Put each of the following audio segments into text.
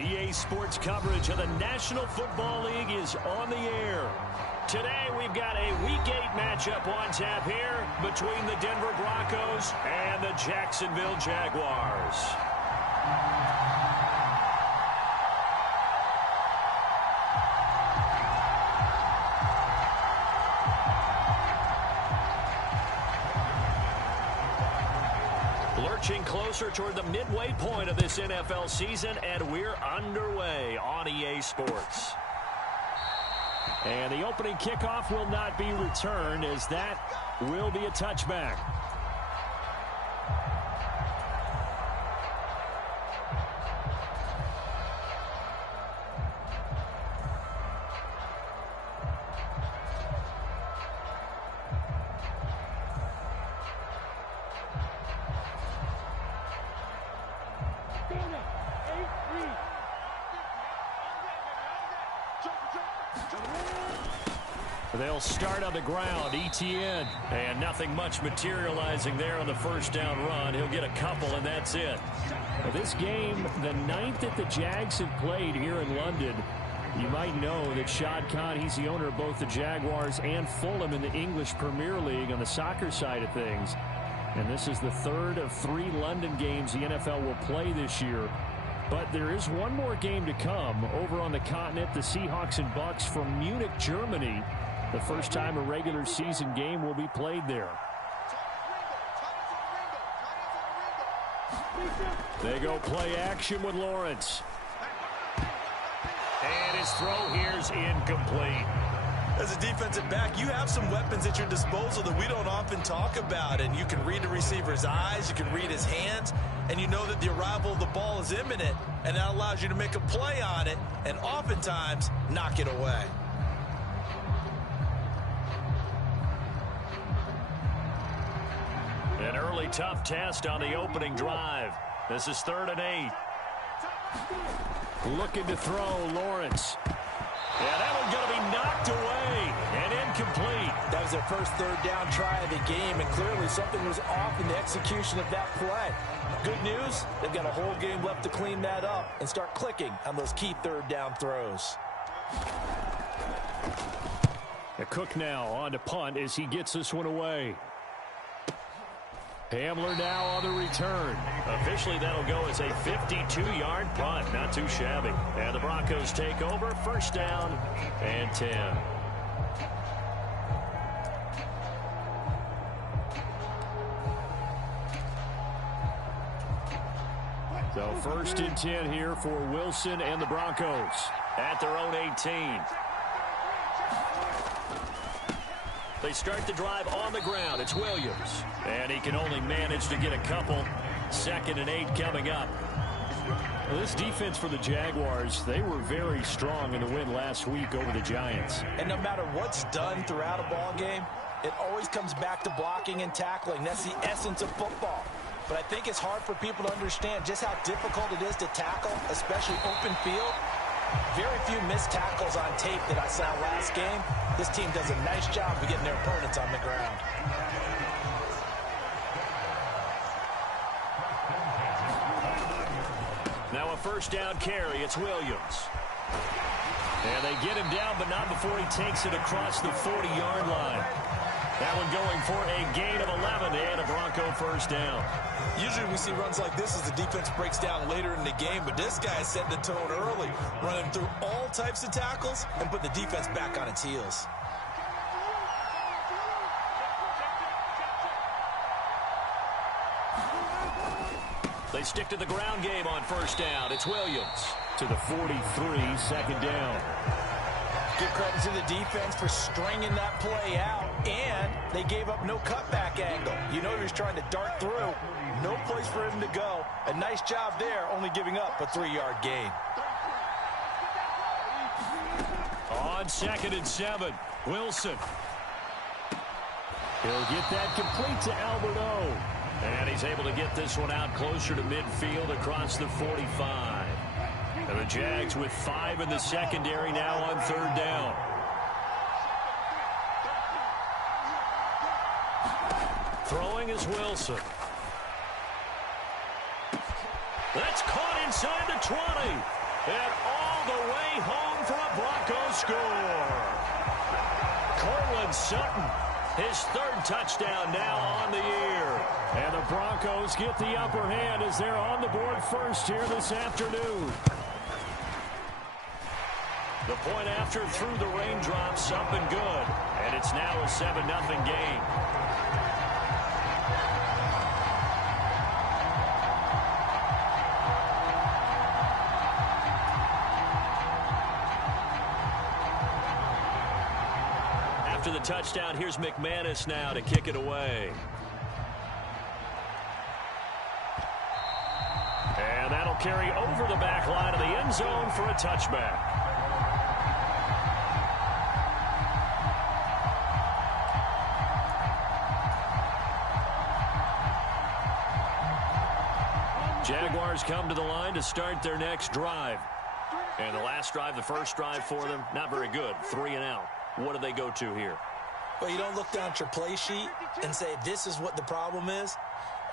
EA Sports coverage of the National Football League is on the air. Today we've got a Week 8 matchup on tap here between the Denver Broncos and the Jacksonville Jaguars. Lurching closer toward the midway point of this NFL season, and we're underway on EA Sports. And the opening kickoff will not be returned, as that will be a touchback. They'll start on the ground. ETN. And nothing much materializing there on the first down run. He'll get a couple, and that's it. Well, this game, the ninth that the Jags have played here in London. You might know that Shad Khan, he's the owner of both the Jaguars and Fulham in the English Premier League on the soccer side of things. And this is the third of 3 London games the NFL will play this year. But there is one more game to come over on the continent. The Seahawks and Bucks from Munich, Germany. The first time a regular season game will be played there. They go play action with Lawrence. And his throw here's incomplete. As a defensive back, you have some weapons at your disposal that we don't often talk about. And you can read the receiver's eyes, you can read his hands, and you know that the arrival of the ball is imminent. And that allows you to make a play on it and oftentimes knock it away. An early tough test on the opening drive. This is 3rd and 8. Looking to throw, Lawrence. Yeah, that one's going to be knocked away and incomplete. That was their first 3rd down try of the game, and clearly something was off in the execution of that play. Good news, they've got a whole game left to clean that up and start clicking on those key 3rd down throws. Cook now on to punt as he gets this one away. Hamler now on the return. Officially, that'll go as a 52-yard punt. Not too shabby. And the Broncos take over. 1st down and 10. So 1st and 10 here for Wilson and the Broncos at their own 18. They start the drive on the ground. It's Williams. And he can only manage to get a couple. 2nd and 8 coming up. Well, this defense for the Jaguars, they were very strong in the win last week over the Giants. And no matter what's done throughout a ball game, it always comes back to blocking and tackling. That's the essence of football. But I think it's hard for people to understand just how difficult it is to tackle, especially open field. Very few missed tackles on tape that I saw last game. This team does a nice job of getting their opponents on the ground. Now a 1st down carry. It's Williams. And they get him down, but not before he takes it across the 40-yard line. That one going for a gain of 11 and a Bronco 1st down. Usually we see runs like this as the defense breaks down later in the game, but this guy is setting the tone early, running through all types of tackles and putting the defense back on its heels. They stick to the ground game on 1st down. It's Williams to the 43, 2nd down. Give credit to the defense for stringing that play out, and they gave up no cutback angle. You know he was trying to dart through. No place for him to go. A nice job there, only giving up a 3-yard gain. On 2nd and 7, Wilson. He'll get that complete to Albert O. And he's able to get this one out closer to midfield across the 45. And the Jags with 5 in the secondary now on 3rd down. Throwing is Wilson. That's caught inside the 20. And all the way home for a Broncos score. Cortland Sutton, his third touchdown now on the year. And the Broncos get the upper hand as they're on the board first here this afternoon. The point after through the raindrops, up and good. And it's now a 7-0 game. After the touchdown, here's McManus now to kick it away. And that'll carry over the back line of the end zone for a touchback. Jaguars come to the line to start their next drive. And the last drive, the first drive for them, not very good. 3 and out. What do they go to here? Well, you don't look down at your play sheet and say, this is what the problem is.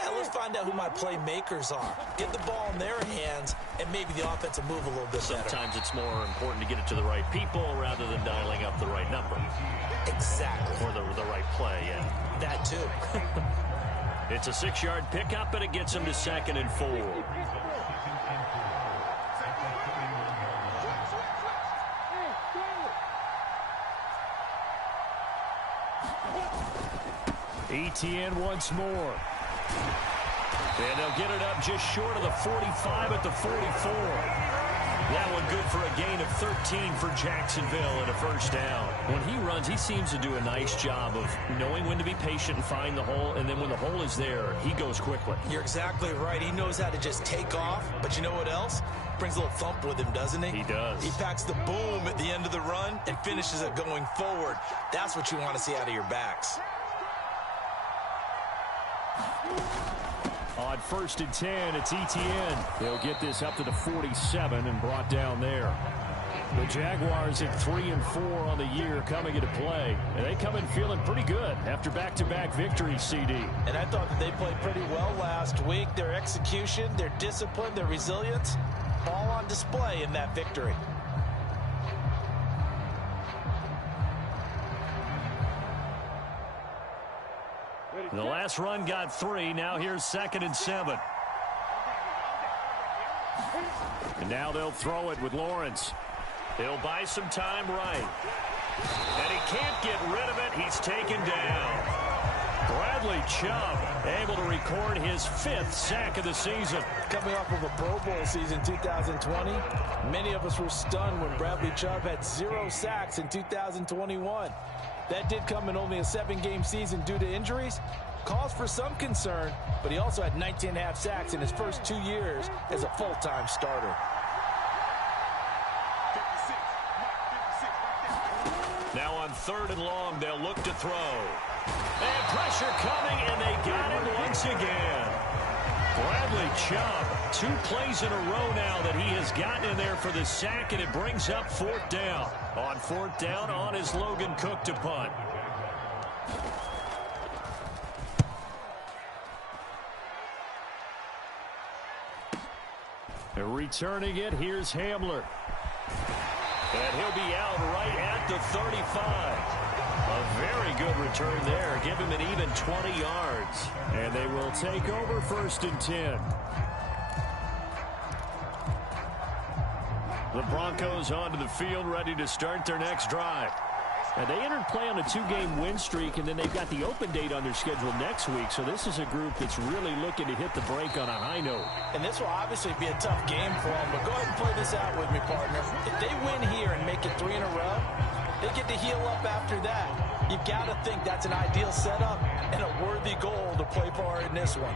And let's find out who my playmakers are. Get the ball in their hands, and maybe the offense will move a little bit better. Sometimes it's more important to get it to the right people rather than dialing up the right number. Exactly. Or the right play, yeah. That too. It's a 6-yard pickup, and it gets them to 2nd and 4. ETN once more. And they'll get it up just short of the 45 at the 44. That one good for a gain of 13 for Jacksonville and a first down. When he runs, he seems to do a nice job of knowing when to be patient and find the hole, and then when the hole is there, he goes quickly. You're exactly right. He knows how to just take off, but you know what else? Brings a little thump with him, doesn't he? He does. He packs the boom at the end of the run and finishes it going forward. That's what you want to see out of your backs. On 1st and 10, it's ETN. They'll get this up to the 47 and brought down there. The Jaguars at 3 and 4 on the year coming into play. And they come in feeling pretty good after back-to-back victories, CD. And I thought that they played pretty well last week. Their execution, their discipline, their resilience, all on display in that victory. The last run got 3. Now here's 2nd and 7. And now they'll throw it with Lawrence. He'll buy some time right. And he can't get rid of it. He's taken down. Bradley Chubb able to record his 5th sack of the season. Coming off of a Pro Bowl season 2020, many of us were stunned when Bradley Chubb had 0 sacks in 2021. That did come in only a 7-game season due to injuries. Cause for some concern, but he also had 19.5 sacks in his first 2 years as a full-time starter. Now on 3rd and long, they'll look to throw. And pressure coming, and they got him once again. Bradley Chubb, 2 plays in a row now that he has gotten in there for the sack, and it brings up 4th down. On 4th down, on is Logan Cook to punt. Returning it, here's Hamler. And he'll be out right at the 35. A very good return there. Give him an even 20 yards. And they will take over 1st and 10. The Broncos onto the field, ready to start their next drive. And they entered play on a 2-game win streak, and then they've got the open date on their schedule next week. So this is a group that's really looking to hit the break on a high note. And this will obviously be a tough game for them, but go ahead and play this out with me, partner. If they win here and make it 3 in a row, they get to heal up after that. You've got to think that's an ideal setup and a worthy goal to play for in this one.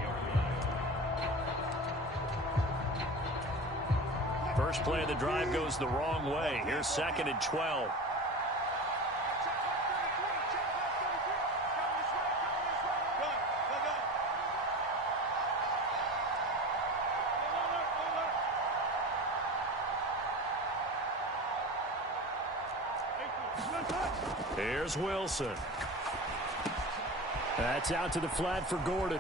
First play of the drive goes the wrong way. Here's 2nd and 12. Here's Wilson. That's out to the flat for Gordon.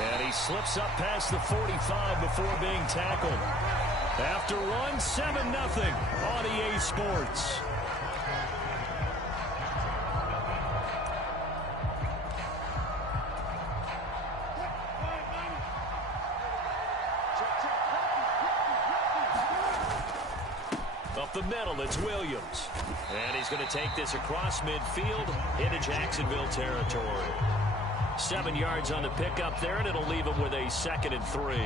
And he slips up past the 45 before being tackled. After one, 7-0 on EA Sports. Up the middle, it's Williams. And he's going to take this across midfield into Jacksonville territory. 7 yards on the pickup there, and it'll leave him with a 2nd and 3.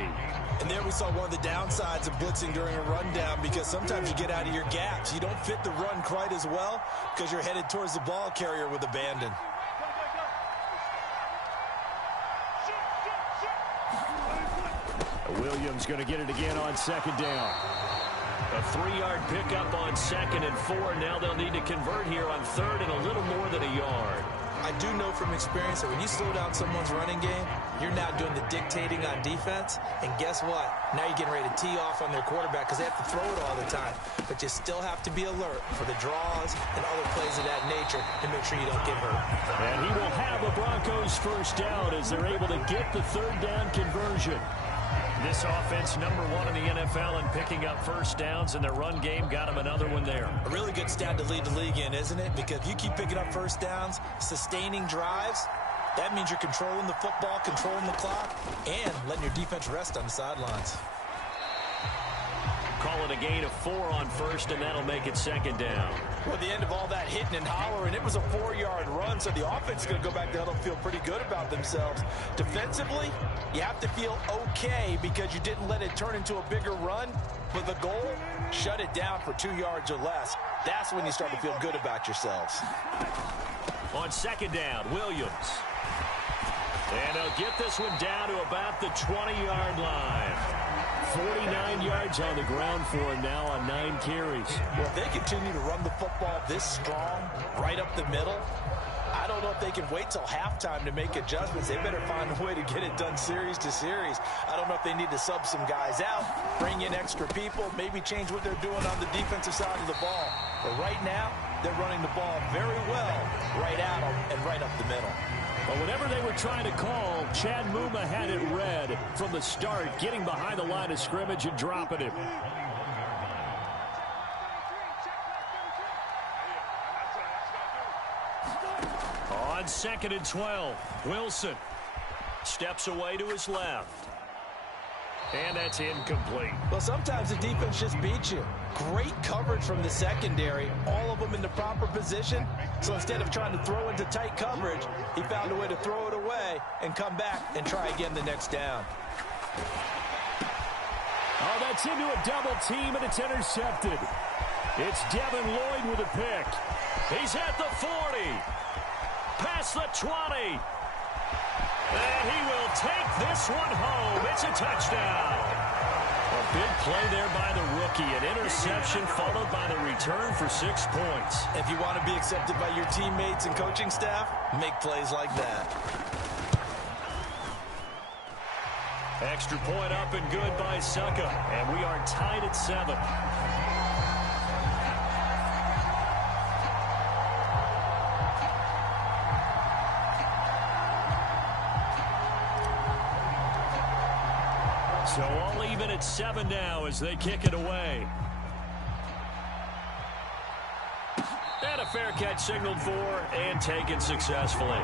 And there we saw one of the downsides of blitzing during a rundown, because sometimes you get out of your gaps. You don't fit the run quite as well because you're headed towards the ball carrier with abandon. Williams going to get it again on 2nd down. A 3-yard pickup on 2nd and 4. Now they'll need to convert here on 3rd and a little more than a yard. I do know from experience that when you slow down someone's running game, you're now doing the dictating on defense. And guess what? Now you're getting ready to tee off on their quarterback because they have to throw it all the time. But you still have to be alert for the draws and other plays of that nature to make sure you don't get hurt. And he will have the Broncos first down as they're able to get the 3rd down conversion. This offense, number 1 in the NFL in picking up first downs, and their run game got them another one there. A really good stat to lead the league in, isn't it? Because if you keep picking up first downs, sustaining drives, that means you're controlling the football, controlling the clock, and letting your defense rest on the sidelines. Call it a gain of 4 on 1st, and that'll make it 2nd down. Well, at the end of all that hitting and hollering, it was a 4-yard run, so the offense is going to go back there and feel pretty good about themselves. Defensively, you have to feel okay because you didn't let it turn into a bigger run. But the goal, shut it down for 2 yards or less. That's when you start to feel good about yourselves. On 2nd down, Williams. And he'll get this one down to about the 20-yard line. 49 yards on the ground for him now on 9 carries. Well, if they continue to run the football this strong, right up the middle, I don't know if they can wait till halftime to make adjustments. They better find a way to get it done series to series. I don't know if they need to sub some guys out, bring in extra people, maybe change what they're doing on the defensive side of the ball. But right now, they're running the ball very well right at them and right up the middle. But whatever they were trying to call, Chad Muma had it read from the start, getting behind the line of scrimmage and dropping it. On 2nd and 12, Wilson steps away to his left. And that's incomplete. Well, sometimes the defense just beats you. Great coverage from the secondary, all of them in the proper position. So instead of trying to throw into tight coverage, he found a way to throw it away and come back and try again the next down. Oh, that's into a double team, and it's intercepted. It's Devin Lloyd with a pick. He's at the 40. Past the 20. And he will take this one home. It's a touchdown. A big play there by the rookie. An interception followed by the return for 6 points. If you want to be accepted by your teammates and coaching staff, make plays like that. Extra point up and good by Succa. And we are tied at 7. So all even at 7 now as they kick it away. And a fair catch signaled for and taken successfully.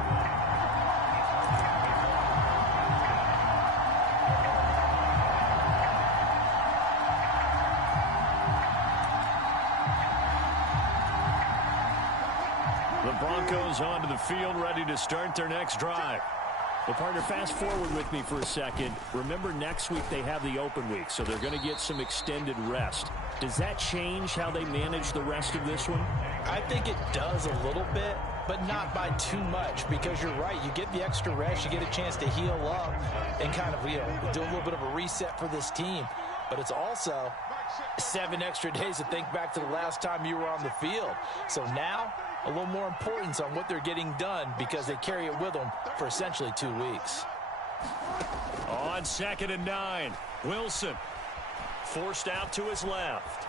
The Broncos onto the field, ready to start their next drive. Well, partner, fast forward with me for a second. Remember, next week they have the open week, so they're going to get some extended rest. Does that change how they manage the rest of this one? I think it does a little bit, but not by too much, because you're right. You get the extra rest, you get a chance to heal up and kind of, do a little bit of a reset for this team. But it's also 7 extra days to think back to the last time you were on the field. So now, a little more importance on what they're getting done because they carry it with them for essentially 2 weeks. On 2nd and 9, Wilson forced out to his left.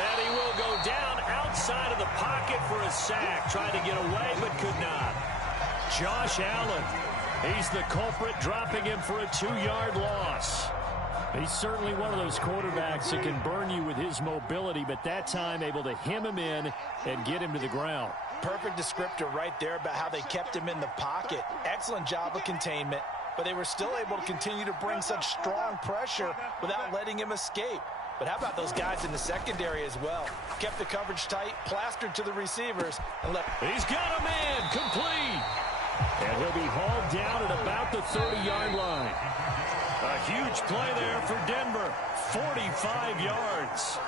And he will go down outside of the pocket for a sack. Tried to get away but could not. Josh Allen He's the culprit, dropping him for a 2-yard loss. He's certainly one of those quarterbacks that can burn you with his mobility, but that time able to hem him in and get him to the ground. Perfect descriptor right there about how they kept him in the pocket. Excellent job of containment, but they were still able to continue to bring such strong pressure without letting him escape. But how about those guys in the secondary as well? Kept the coverage tight, plastered to the receivers, and let... He's got a man, complete. And he'll be hauled down at about the 30-yard line. A huge play there for Denver. 45 yards.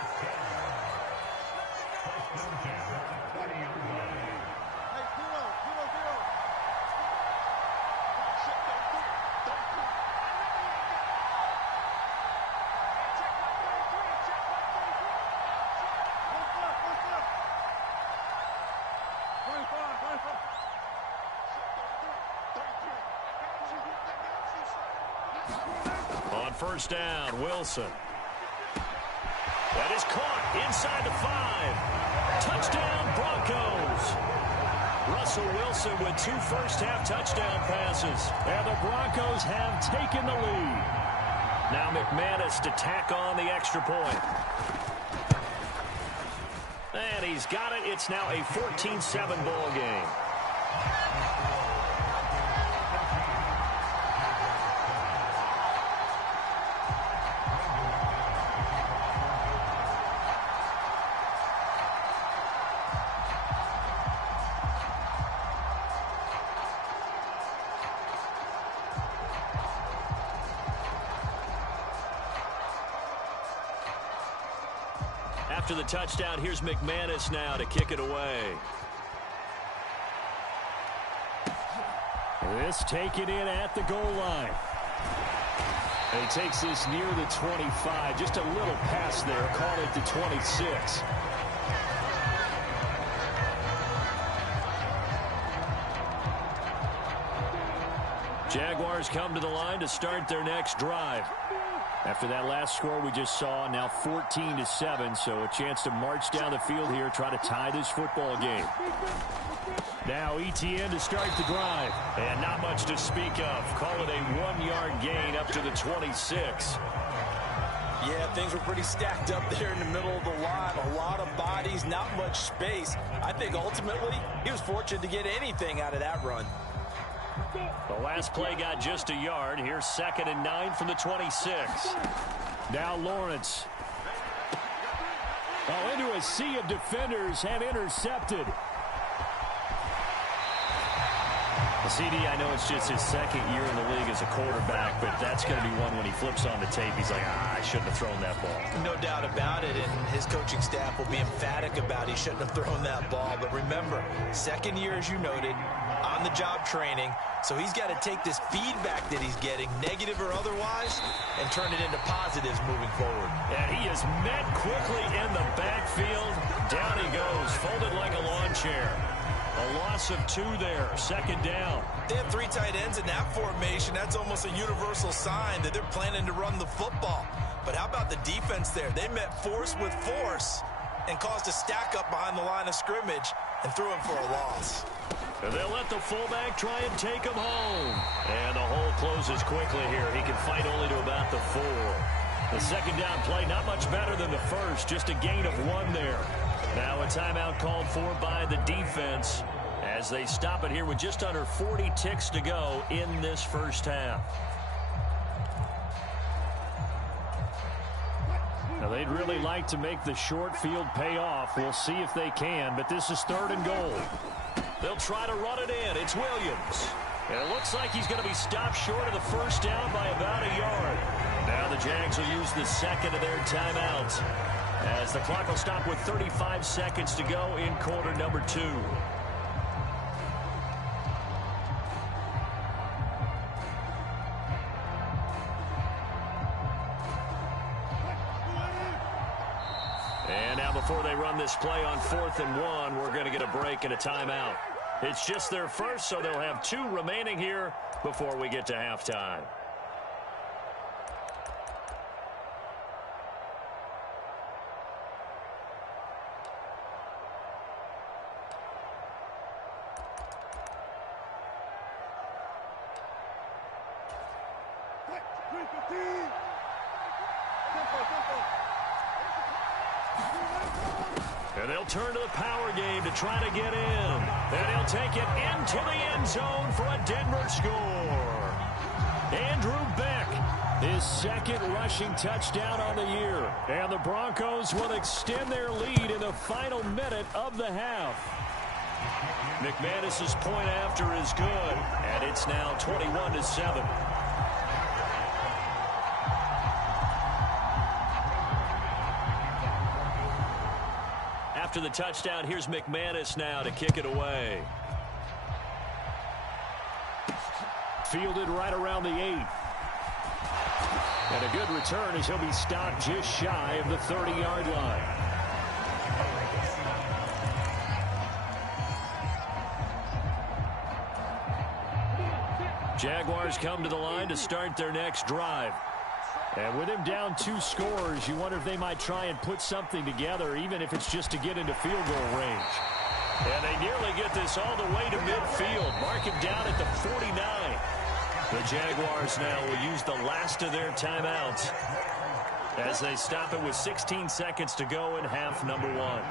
On first down, Wilson. That is caught inside the 5. Touchdown, Broncos. Russell Wilson with 2 first-half touchdown passes. And the Broncos have taken the lead. Now McManus to tack on the extra point. And he's got it. It's now a 14-7 ball game. After the touchdown, here's McManus now to kick it away. This taken in at the goal line. And he takes this near the 25. Just a little pass there. Call it the 26. Jaguars come to the line to start their next drive. After that last score we just saw, now 14-7, so a chance to march down the field here, try to tie this football game. Now ETN to start the drive, and not much to speak of. Call it a 1-yard gain up to the 26. Yeah, things were pretty stacked up there in the middle of the line. A lot of bodies, not much space. I think ultimately he was fortunate to get anything out of that run. The last play got just a yard. Here's 2nd and 9 from the 26. Now Lawrence. Oh, into a sea of defenders and intercepted. CD, I know it's just his 2nd year in the league as a quarterback, but that's going to be one when he flips on the tape. He's like, I shouldn't have thrown that ball. No doubt about it, and his coaching staff will be emphatic about he shouldn't have thrown that ball. But remember, 2nd year, as you noted, on-the-job training, so he's got to take this feedback that he's getting, negative or otherwise, and turn it into positives moving forward. And he is met quickly in the backfield. Down he goes, folded like a lawn chair. A loss of 2 there, 2nd down. They have 3 tight ends in that formation. That's almost a universal sign that they're planning to run the football. But how about the defense there? They met force with force and caused a stack up behind the line of scrimmage and threw him for a loss. And they'll let the fullback try and take him home. And the hole closes quickly here. He can fight only to about the 4. The 2nd down play, not much better than the first, just a gain of 1 there. Now a timeout called for by the defense as they stop it here with just under 40 ticks to go in this first half. Now they'd really like to make the short field pay off. We'll see if they can, but this is 3rd and goal. They'll try to run it in. It's Williams. And it looks like he's going to be stopped short of the first down by about a yard. Now the Jags will use the 2nd of their timeouts, as the clock will stop with 35 seconds to go in quarter number 2. And now before they run this play on 4th and 1, we're going to get a break and a timeout. It's just their first, so they'll have 2 remaining here before we get to halftime. And they'll turn to the power game to try to get in. And he'll take it into the end zone for a Denver score. Andrew Beck, his second rushing touchdown on the year. And the Broncos will extend their lead in the final minute of the half. McManus's point after is good. And it's now 21-7. After the touchdown, here's McManus now to kick it away. Fielded right around the 8. And a good return as he'll be stopped just shy of the 30-yard line. Jaguars come to the line to start their next drive. And with him down 2 scores, you wonder if they might try and put something together, even if it's just to get into field goal range. And they nearly get this all the way to midfield. Mark him down at the 49. The Jaguars now will use the last of their timeouts as they stop it with 16 seconds to go in half number 1.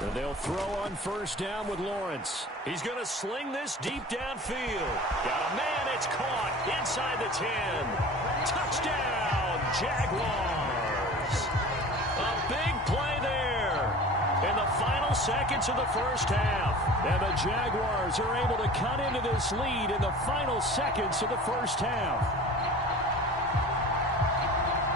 And they'll throw on first down with Lawrence. He's going to sling this deep downfield. Got a man, it's caught inside the 10. Touchdown, Jaguars. A big play there in the final seconds of the first half. And the Jaguars are able to cut into this lead in the final seconds of the first half.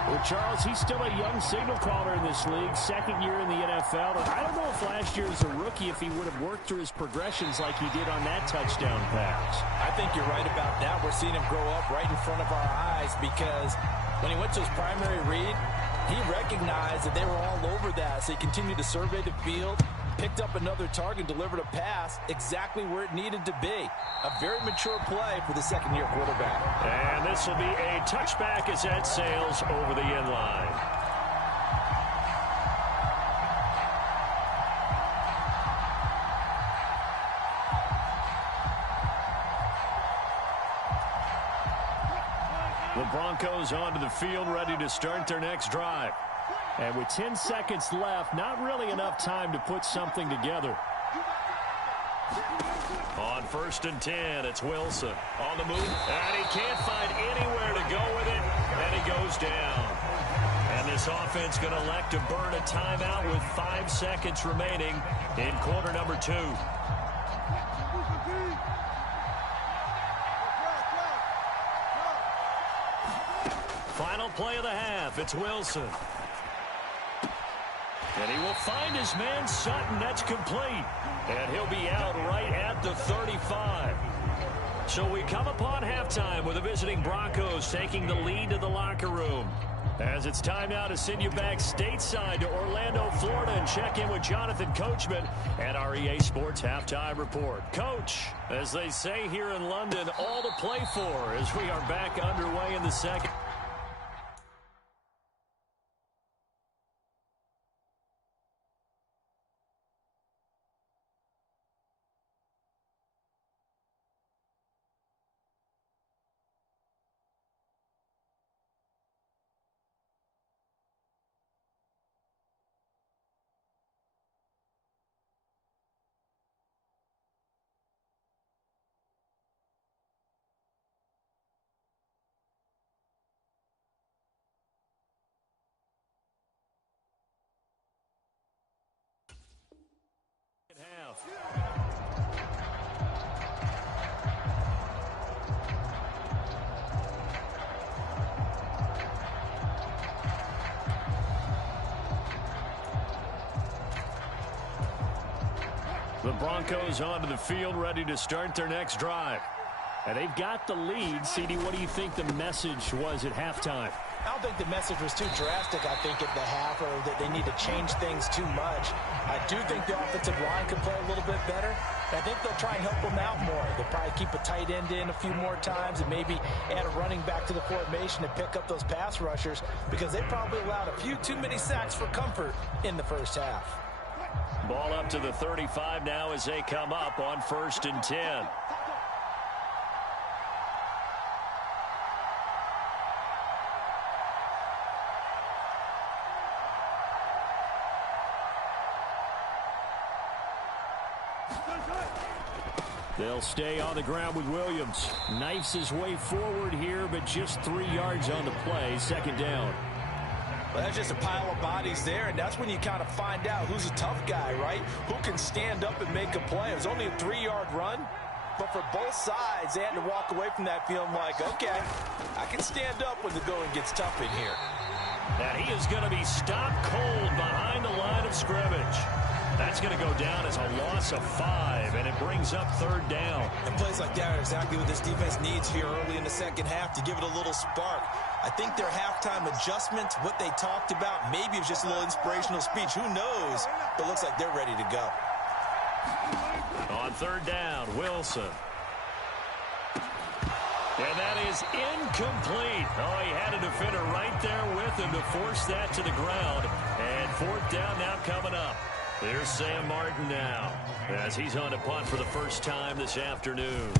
Well, Charles, he's still a young signal caller in this league, second year in the NFL. And I don't know if last year as a rookie, if he would have worked through his progressions like he did on that touchdown pass. I think you're right about that. We're seeing him grow up right in front of our eyes because when he went to his primary read, he recognized that they were all over that. So he continued to survey the field, picked up another target, delivered a pass exactly where it needed to be. A very mature play for the second-year quarterback. And this will be a touchback as that sails over the end line. The Broncos onto the field, ready to start their next drive. And with 10 seconds left, not really enough time to put something together. On first and 10, it's Wilson on the move, and he can't find anywhere to go with it, and he goes down. And this offense going to elect to burn a timeout with 5 seconds remaining in quarter number 2. Final play of the half, it's Wilson. And he will find his man Sutton. That's complete. And he'll be out right at the 35. So we come upon halftime with the visiting Broncos taking the lead to the locker room. As it's time now to send you back stateside to Orlando, Florida, and check in with Jonathan Coachman at our EA Sports Halftime Report. Coach, as they say here in London, all to play for as we are back underway in the second. The Broncos onto the field, ready to start their next drive. And they've got the lead. CD, what do you think the message was at halftime? I don't think the message was too drastic, I think, at the half, or that they need to change things too much. I do think the offensive line could play a little bit better. I think they'll try and help them out more. They'll probably keep a tight end in a few more times and maybe add a running back to the formation to pick up those pass rushers because they probably allowed a few too many sacks for comfort in the first half. Ball up to the 35 now as they come up on first and 10. They'll stay on the ground with Williams. Knifes his way forward here, but just 3 yards on the play. Second down. Well, that's just a pile of bodies there, and that's when you kind of find out who's a tough guy, right? Who can stand up and make a play. It was only a 3-yard run, but for both sides, they had to walk away from that feeling like, okay, I can stand up when the going gets tough in here. And he is going to be stopped cold behind the line of scrimmage. That's going to go down as a loss of 5, and it brings up third down. And plays like that are exactly what this defense needs here early in the second half to give it a little spark. I think their halftime adjustment, what they talked about, maybe it was just a little inspirational speech. Who knows? But it looks like they're ready to go. On third down, Wilson. And that is incomplete. Oh, he had a defender right there with him to force that to the ground. And fourth down now coming up. There's Sam Martin now as he's on to punt for the first time this afternoon.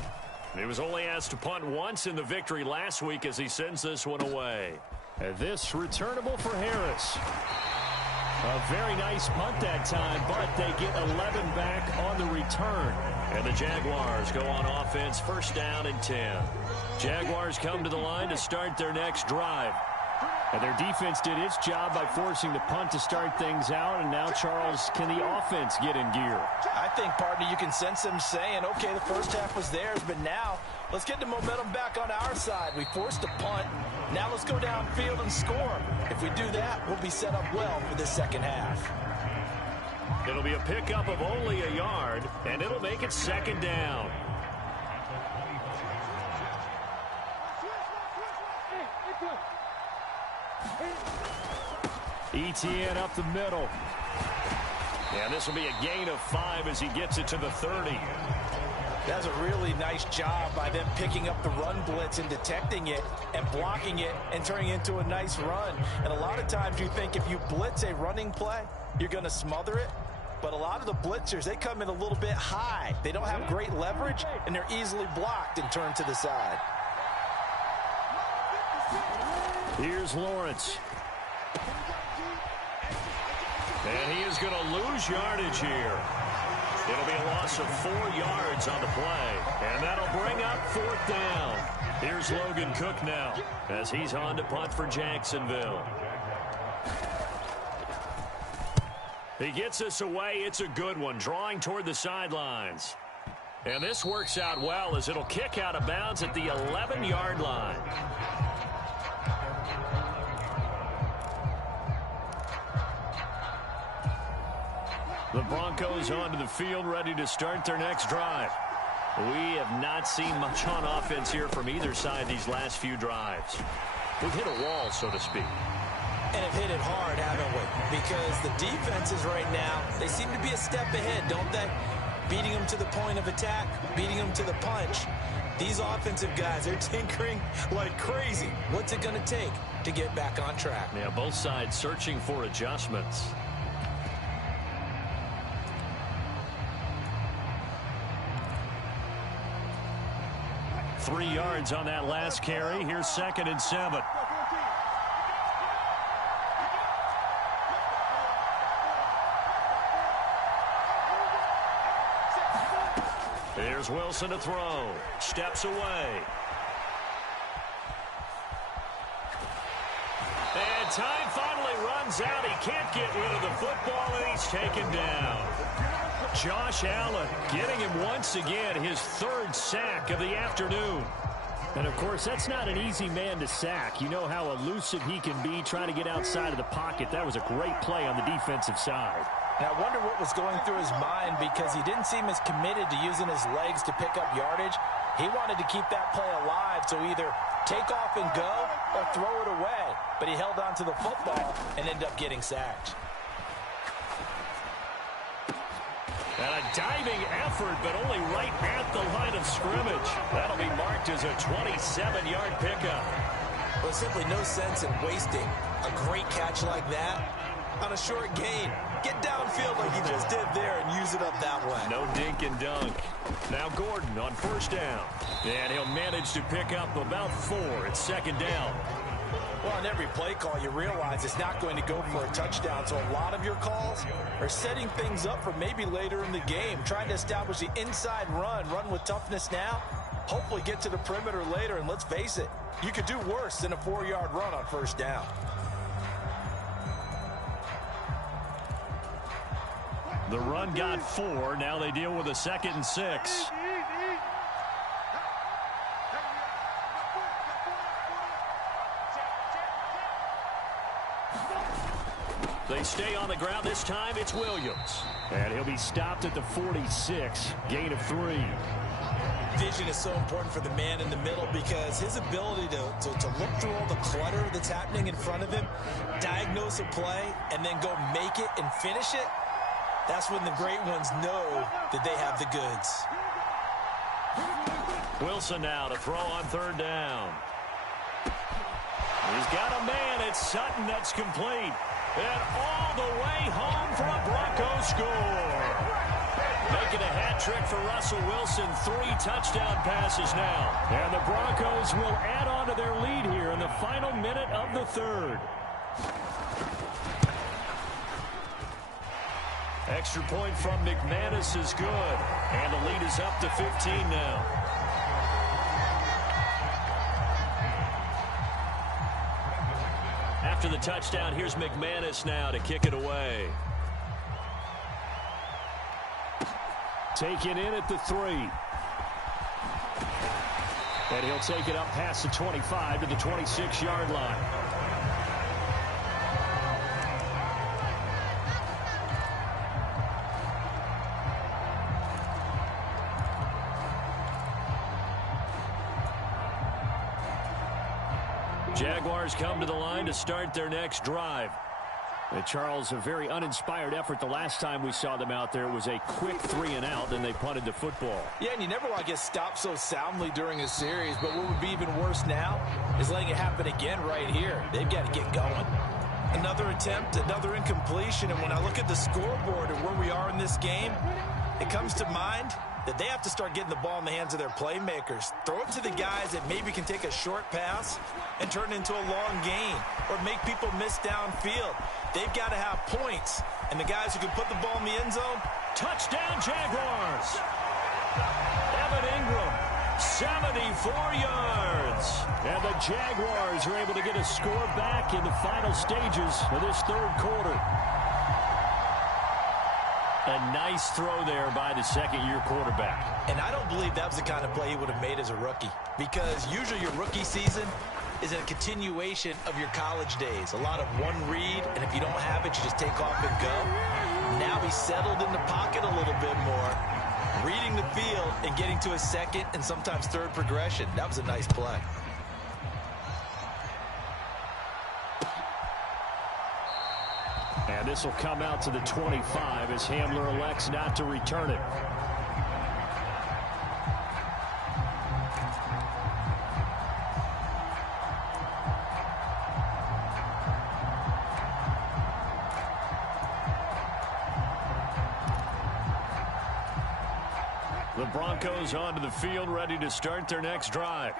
He was only asked to punt once in the victory last week as he sends this one away. And this returnable for Harris. A very nice punt that time, but they get 11 back on the return. And the Jaguars go on offense, first down and 10. Jaguars come to the line to start their next drive. And their defense did its job by forcing the punt to start things out. And now, Charles, can the offense get in gear? I think, partner, you can sense them saying, okay, the first half was theirs, but now let's get the momentum back on our side. We forced a punt. Now let's go downfield and score. If we do that, we'll be set up well for this second half. It'll be a pickup of only a yard, and it'll make it second down. Etienne up the middle. And this will be a gain of 5 as he gets it to the 30. That's a really nice job by them picking up the run blitz and detecting it and blocking it and turning it into a nice run. And a lot of times you think if you blitz a running play, you're going to smother it. But a lot of the blitzers, they come in a little bit high. They don't have great leverage, and they're easily blocked and turned to the side. Here's Lawrence. And he is going to lose yardage here. It'll be a loss of 4 yards on the play. And that'll bring up fourth down. Here's Logan Cook now as he's on to punt for Jacksonville. He gets us away. It's a good one, drawing toward the sidelines. And this works out well as it'll kick out of bounds at the 11-yard line. The Broncos onto the field, ready to start their next drive. We have not seen much on offense here from either side these last few drives. We've hit a wall, so to speak. And have hit it hard, haven't we? Because the defenses right now, they seem to be a step ahead, don't they? Beating them to the point of attack, beating them to the punch. These offensive guys, they're tinkering like crazy. What's it going to take to get back on track? Yeah, both sides searching for adjustments. Three yards on that last carry. Here's second and 7. Here's Wilson to throw. Steps away. And time finally runs out. He can't get rid of the football, and he's taken down. Josh Allen getting him once again, his third sack of the afternoon. And, of course, that's not an easy man to sack. You know how elusive he can be trying to get outside of the pocket. That was a great play on the defensive side. And I wonder what was going through his mind because he didn't seem as committed to using his legs to pick up yardage. He wanted to keep that play alive, so either take off and go or throw it away. But he held on to the football and ended up getting sacked. And a diving effort, but only right at the line of scrimmage. That'll be marked as a 27-yard pickup. Well, simply no sense in wasting a great catch like that on a short gain. Get downfield like you just did there and use it up that way. No dink and dunk. Now Gordon on first down. And he'll manage to pick up about 4 at second down. Well, on every play call, you realize it's not going to go for a touchdown. So a lot of your calls are setting things up for maybe later in the game, trying to establish the inside run with toughness now, hopefully get to the perimeter later. And let's face it, you could do worse than a 4-yard run on first down. The run got 4. Now they deal with a 2nd and 6. They stay on the ground. This time it's Williams. And he'll be stopped at the 46. Gain of 3. Vision is so important for the man in the middle because his ability to look through all the clutter that's happening in front of him, diagnose a play, and then go make it and finish it, that's when the great ones know that they have the goods. Wilson now to throw on 3rd down. He's got a man. It's Sutton that's complete. And all the way home for a Bronco score. Making a hat trick for Russell Wilson. 3 touchdown passes now. And the Broncos will add on to their lead here in the final minute of the 3rd. Extra point from McManus is good. And the lead is up to 15 now. After the touchdown, here's McManus now to kick it away. Taken in at the 3. And he'll take it up past the 25 to the 26-yard line. Jaguars come to the line to start their next drive. And Charles, a very uninspired effort the last time we saw them out there. It was a quick 3-and-out, and they punted the football. Yeah, and you never want to get stopped so soundly during a series, but what would be even worse now is letting it happen again right here. They've got to get going. Another attempt, another incompletion, and when I look at the scoreboard and where we are in this game, it comes to mind that they have to start getting the ball in the hands of their playmakers. Throw it to the guys that maybe can take a short pass and turn it into a long gain or make people miss downfield. They've got to have points. And the guys who can put the ball in the end zone, touchdown Jaguars! Evan Ingram, 74 yards. And the Jaguars are able to get a score back in the final stages of this 3rd quarter. A nice throw there by the 2nd-year quarterback. And I don't believe that was the kind of play he would have made as a rookie, because usually your rookie season is a continuation of your college days. A lot of one read, and if you don't have it, you just take off and go. Now he's settled in the pocket a little bit more, reading the field and getting to a 2nd and sometimes 3rd progression. That was a nice play. And this will come out to the 25 as Hamler elects not to return it. The Broncos onto the field, ready to start their next drive.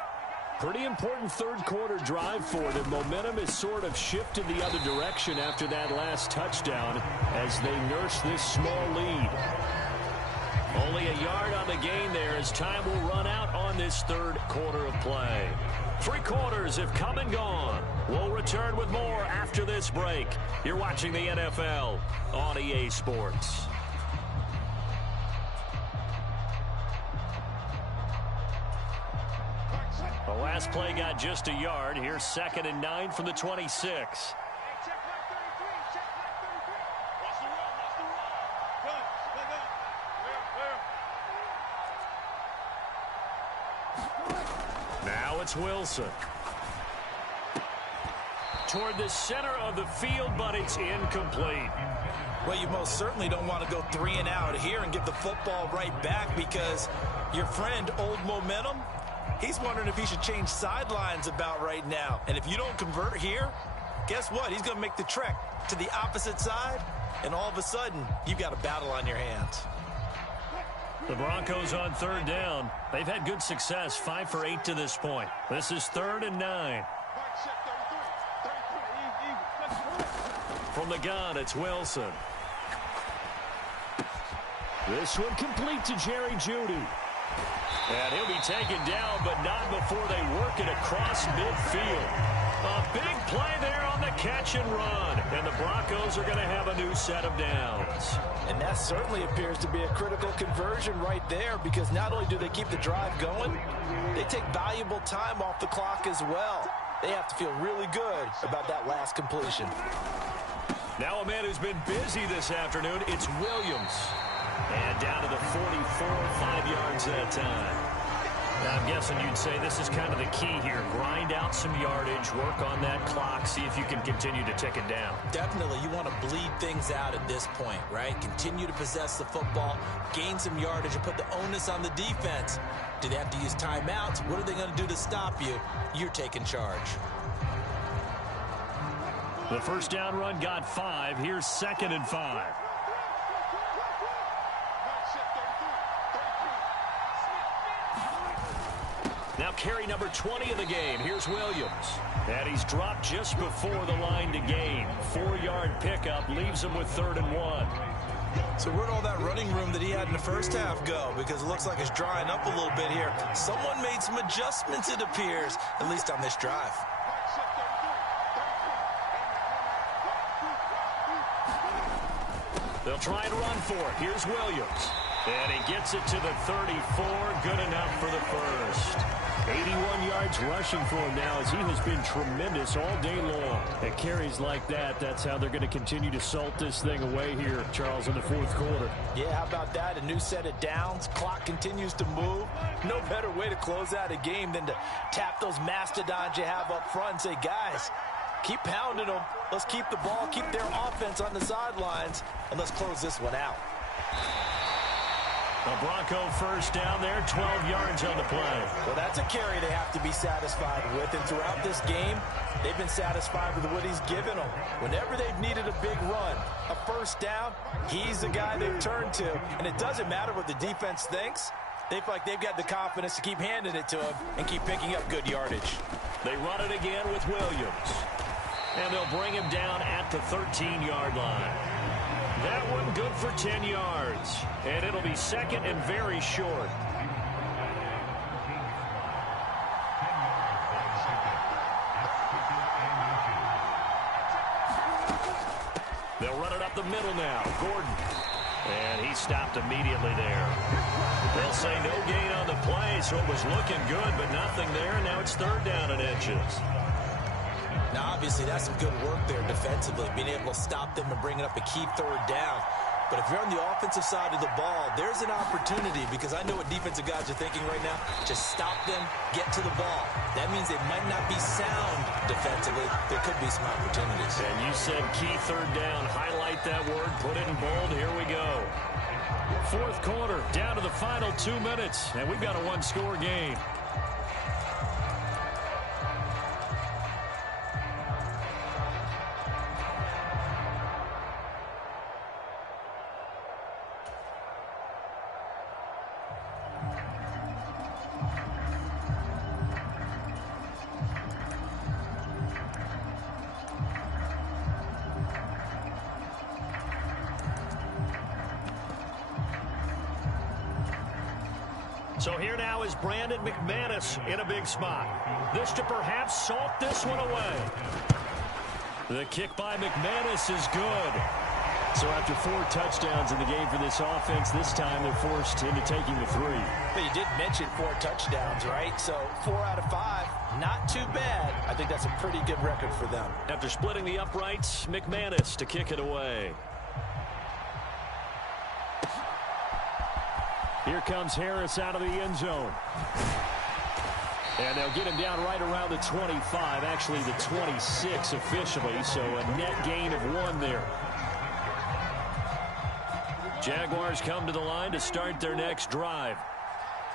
Pretty important 3rd quarter drive for them. Momentum has sort of shifted the other direction after that last touchdown as they nurse this small lead. Only a yard on the gain there as time will run out on this 3rd quarter of play. 3 quarters have come and gone. We'll return with more after this break. You're watching the NFL on EA Sports. The last play got just a yard. Here's 2nd and 9 from the 26. Now it's Wilson. Toward the center of the field, but it's incomplete. Well, you most certainly don't want to go 3-and-out here and give the football right back, because your friend, Old Momentum, he's wondering if he should change sidelines about right now. And if you don't convert here, guess what? He's going to make the trek to the opposite side, and all of a sudden, you've got a battle on your hands. The Broncos on 3rd down. They've had good success, 5 for 8 to this point. This is 3rd and 9. From the gun, it's Wilson. This one complete to Jerry Jeudy. And he'll be taken down, but not before they work it across midfield. A big play there on the catch and run. And the Broncos are going to have a new set of downs. And that certainly appears to be a critical conversion right there, because not only do they keep the drive going, they take valuable time off the clock as well. They have to feel really good about that last completion. Now a man who's been busy this afternoon, it's Williams. And down to the 44, 5 yards that time. Now, I'm guessing you'd say this is kind of the key here. Grind out some yardage, work on that clock, see if you can continue to tick it down. Definitely, you want to bleed things out at this point, right? Continue to possess the football, gain some yardage, and put the onus on the defense. Do they have to use timeouts? What are they going to do to stop you? You're taking charge. The first down run got 5. Here's 2nd and 5. Now carry number 20 of the game. Here's Williams. And he's dropped just before the line to gain. 4-yard pickup leaves him with 3rd and 1. So where'd all that running room that he had in the first half go? Because it looks like it's drying up a little bit here. Someone made some adjustments, it appears, at least on this drive. They'll try and run for it. Here's Williams. And he gets it to the 34. Good enough for the first. 81 yards rushing for him now, as he has been tremendous all day long. At carries like that, that's how they're going to continue to salt this thing away here, Charles, in the 4th quarter. Yeah, how about that? A new set of downs. Clock continues to move. No better way to close out a game than to tap those mastodons you have up front and say, guys, keep pounding them. Let's keep the ball, keep their offense on the sidelines, and let's close this one out. A Bronco first down there, 12 yards on the play. Well, that's a carry they have to be satisfied with, and throughout this game, they've been satisfied with what he's given them. Whenever they've needed a big run, a first down, he's the guy they've turned to, and it doesn't matter what the defense thinks. They feel like they've got the confidence to keep handing it to him and keep picking up good yardage. They run it again with Williams, and they'll bring him down at the 13-yard line. That one good for 10 yards. And it'll be 2nd and very short. They'll run it up the middle now. Gordon. And he stopped immediately there. They'll say no gain on the play, so it was looking good, but nothing there. And now it's 3rd down and inches. Now, obviously, that's some good work there defensively, being able to stop them and bring it up a key 3rd down. But if you're on the offensive side of the ball, there's an opportunity, because I know what defensive guys are thinking right now. Just stop them, get to the ball. That means they might not be sound defensively. There could be some opportunities. And you said key 3rd down. Highlight that word. Put it in bold. Here we go. 4th quarter, down to the final 2 minutes. And we've got a 1-score game. So here now is Brandon McManus in a big spot. This to perhaps salt this one away. The kick by McManus is good. So after 4 touchdowns in the game for this offense, this time they're forced into taking the 3. But you did mention 4 touchdowns, right? So 4 out of 5, not too bad. I think that's a pretty good record for them. After splitting the uprights, McManus to kick it away. Here comes Harris out of the end zone. And they'll get him down right around the 25, actually the 26 officially, so a net gain of 1 there. Jaguars come to the line to start their next drive.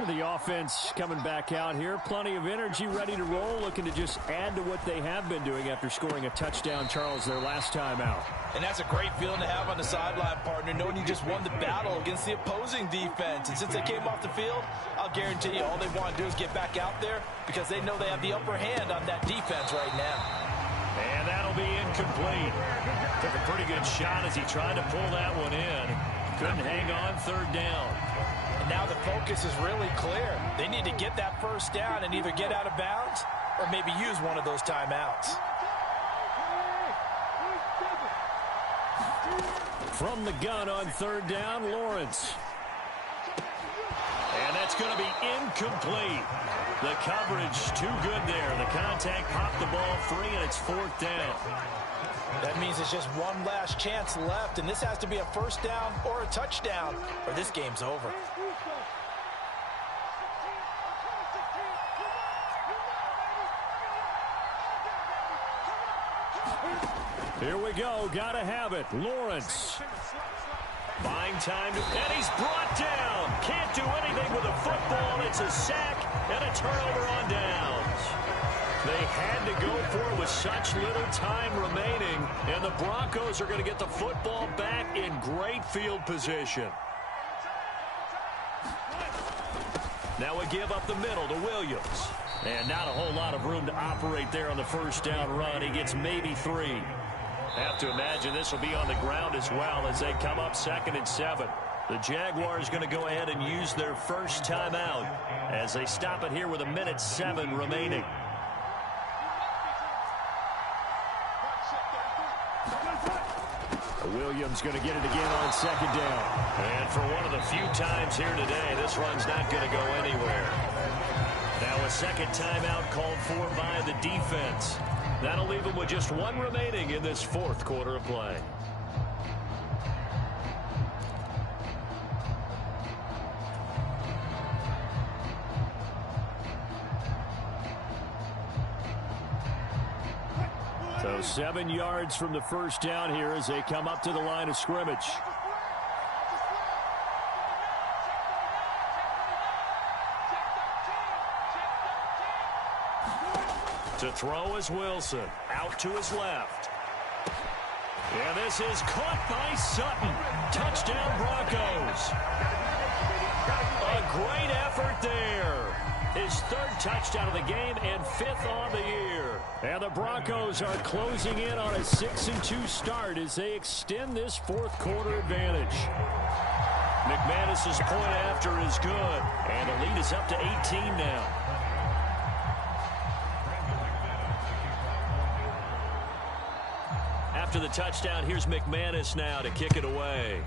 The offense coming back out here. Plenty of energy, ready to roll, looking to just add to what they have been doing after scoring a touchdown, Charles, their last time out. And that's a great feeling to have on the sideline, partner, knowing you just won the battle against the opposing defense. And since they came off the field, I'll guarantee you all they want to do is get back out there, because they know they have the upper hand on that defense right now. And that'll be incomplete. Took a pretty good shot as he tried to pull that one in. Couldn't hang on third down. And now the focus is really clear. They need to get that first down and either get out of bounds or maybe use one of those timeouts. From the gun on third down, Lawrence. And that's going to be incomplete. The coverage too good there. The contact popped the ball free, and it's fourth down. That means it's just one last chance left, and this has to be a first down or a touchdown, or this game's over. Here we go. Gotta have it. Lawrence. Buying time, and he's brought down. Can't do anything with a football. It's a sack and a turnover on downs. They had to go for it with such little time remaining, and the Broncos are going to get the football back in great field position. Now we give up the middle to Williams. And not a whole lot of room to operate there on the first down run. He gets maybe 3. Have to imagine this will be on the ground as well as they come up 2nd and 7. The Jaguars going to go ahead and use their first timeout as they stop it here with 1:07 remaining. Williams going to get it again on 2nd down. And for one of the few times here today, this run's not going to go anywhere. Now a second timeout called for by the defense. That'll leave them with just 1 remaining in this fourth quarter of play. So 7 yards from the first down here as they come up to the line of scrimmage. To throw is Wilson. Out to his left. And this is caught by Sutton. Touchdown Broncos. A great effort there. His 3rd touchdown of the game and 5th on the year. And the Broncos are closing in on a 6-2 start as they extend this fourth quarter advantage. McManus's point after is good. And the lead is up to 18 now. After the touchdown, here's McManus now to kick it away.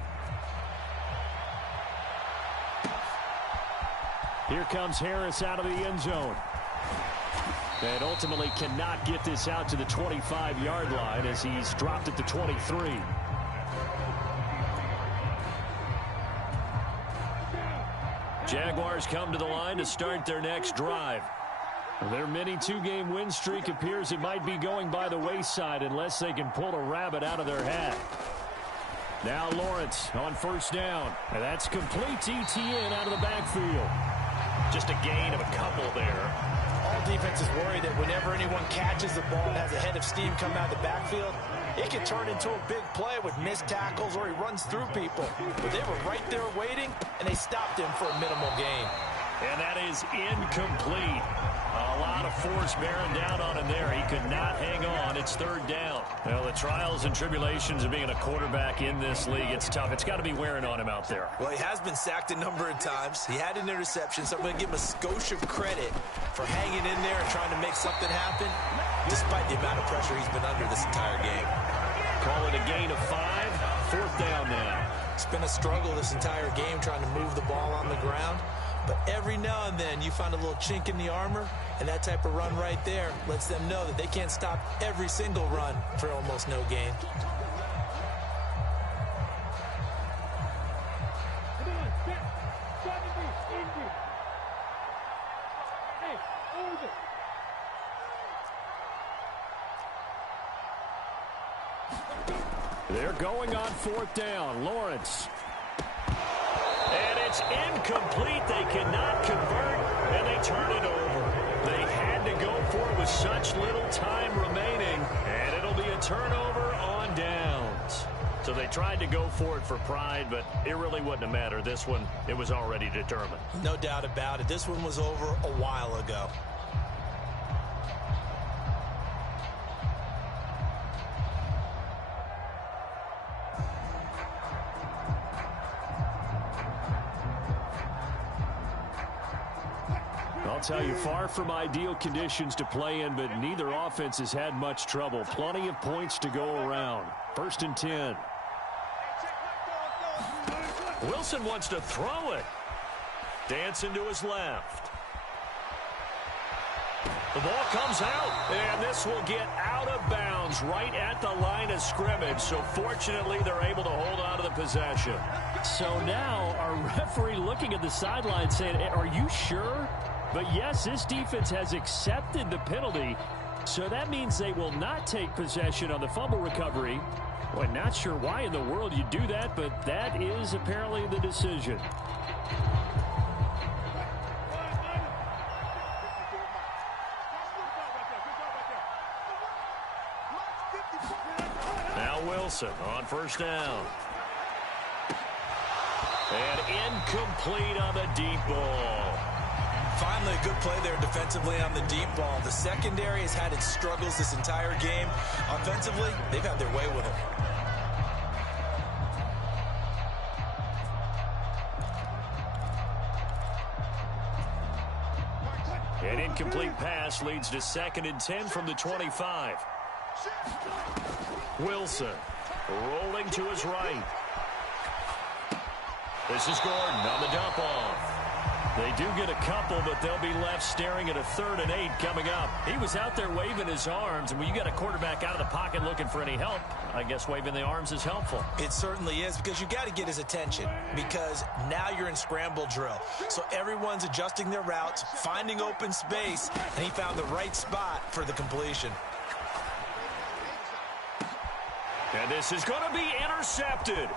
Here comes Harris out of the end zone. And ultimately cannot get this out to the 25-yard line as he's dropped at the 23. Jaguars come to the line to start their next drive. Their mini 2-game win streak appears it might be going by the wayside unless they can pull a rabbit out of their hat. Now Lawrence on first down. And that's complete to ETN out of the backfield. Just a gain of a couple there. All defenses worry that whenever anyone catches the ball and has a head of steam coming out of the backfield, it can turn into a big play with missed tackles or he runs through people. But they were right there waiting, and they stopped him for a minimal gain. And that is incomplete. A lot of force bearing down on him there. He could not hang on. It's third down. Well, the trials and tribulations of being a quarterback in this league, it's tough. It's got to be wearing on him out there. Well, he has been sacked a number of times. He had an interception, so I'm going to give him a skosh of credit for hanging in there and trying to make something happen, despite the amount of pressure he's been under this entire game. Call it a gain of 5. Fourth down now. It's been a struggle this entire game trying to move the ball on the ground. But every now and then you find a little chink in the armor, and that type of run right there lets them know that they can't stop every single run for almost no gain. They're going on fourth down. Lawrence. And it's incomplete. They cannot convert, and they turn it over. They had to go for it with such little time remaining, and it'll be a turnover on downs. So they tried to go for it for pride, but it really wouldn't have mattered. This one, it was already determined. No doubt about it. This one was over a while ago. I'll tell you, far from ideal conditions to play in, but neither offense has had much trouble. Plenty of points to go around. 1st and 10. Wilson wants to throw it. Dancing to his left. The ball comes out, and this will get out of bounds right at the line of scrimmage. So fortunately, they're able to hold on to the possession. So now our referee looking at the sideline saying, are you sure? But yes, this defense has accepted the penalty. So that means they will not take possession on the fumble recovery. Well, not sure why in the world you do that, but that is apparently the decision. Now Wilson on 1st down. And incomplete on the deep ball. Finally, a good play there defensively on the deep ball. The secondary has had its struggles this entire game. Offensively, they've had their way with it. An incomplete pass leads to 2nd and 10 from the 25. Wilson rolling to his right. This is Gordon on the dump off. They do get a couple, but they'll be left staring at a 3rd and 8 coming up. He was out there waving his arms, and when you got a quarterback out of the pocket looking for any help, I guess waving the arms is helpful. It certainly is, because you got to get his attention, because now you're in scramble drill. So everyone's adjusting their routes, finding open space, and he found the right spot for the completion. And this is going to be intercepted.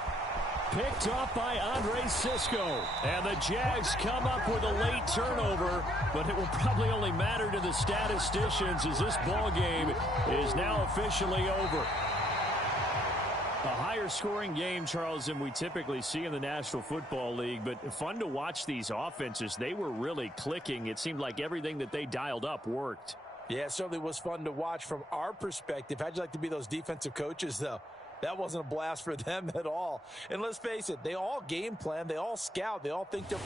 Picked off by Andre Cisco. And the Jags come up with a late turnover, but it will probably only matter to the statisticians as this ball game is now officially over. A higher scoring game, Charles, than we typically see in the National Football League, but fun to watch these offenses. They were really clicking. It seemed like everything that they dialed up worked. Yeah, it certainly was fun to watch from our perspective. How'd you like to be those defensive coaches, though? That wasn't a blast for them at all. And let's face it, they all game plan, they all scout, they all think they're